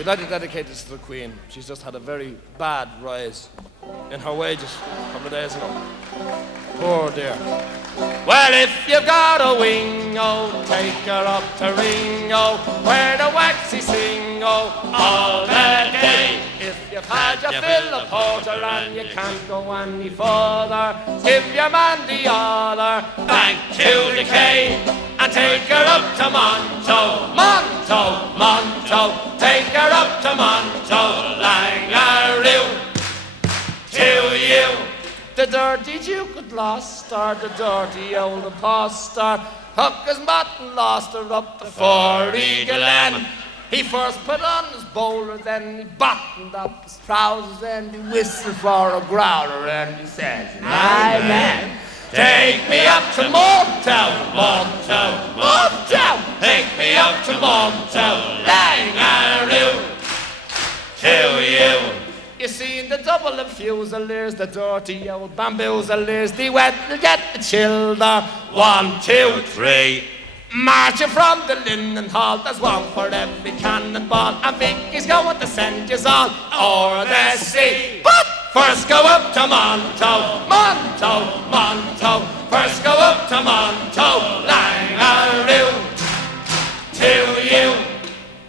We'd like to dedicate this to the Queen. She's just had a very bad rise in her wages a couple of days ago. Poor dear. Well, if you've got a wingo, take her up to Ringo, where the waxy sing all the day. If you've had your fill of porter and you can't go any further, give your man the order, back to the K, and take her up to Monto, Monto, Monto, take her up to Monto, Langaroo, to you. The dirty Duke at Gloucester, the dirty old impostor, took his mutton, lost her up to Four Eagle End. He first put on his bowler, then he buttoned up his trousers, and he whistled for a growler, and he says, "My man, take me up to Monto, Monto, Monto, take me up to Monto, Langaroo, to you." You see, the double of Fusiliers, the dirty old bamboozlers, they went to get the childer. 1, 2, 3. Marching from the linen hall, there's one for every cannonball, and Vicky's going to send yous all o'er the sea. But first go up to Monto, Monto, Monto, first go up to Monto, Langaroo, to you.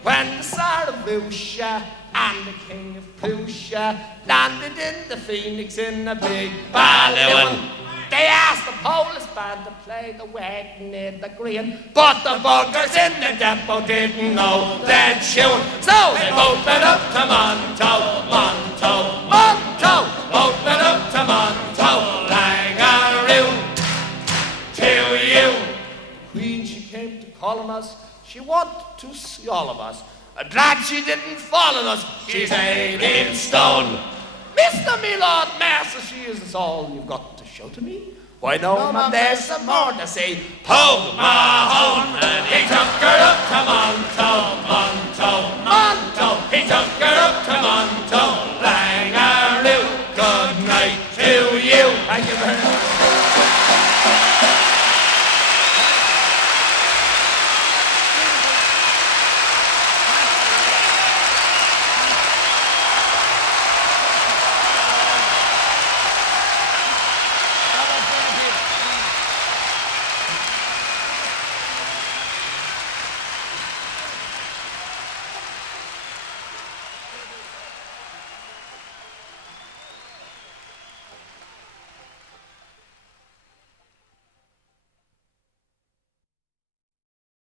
When the Tsar of Lucia and the King of Prussia landed in the Phoenix in a big balloon, they asked the Polish band to play the wedding in the green, but the buggers in the depot didn't know that tune. So they both went up to Monto, Monto, Monto, both went up to Monto, Langaroo, to you. The Queen, she came to call on us, she wanted to see all of us. I'm glad she didn't fall on us, she's 8 in stone. Mr. me Lord Master, she is all you've got to show to me. Why no, ma'am, there's some more to say. Poe Mahone, and he took her up to Monto,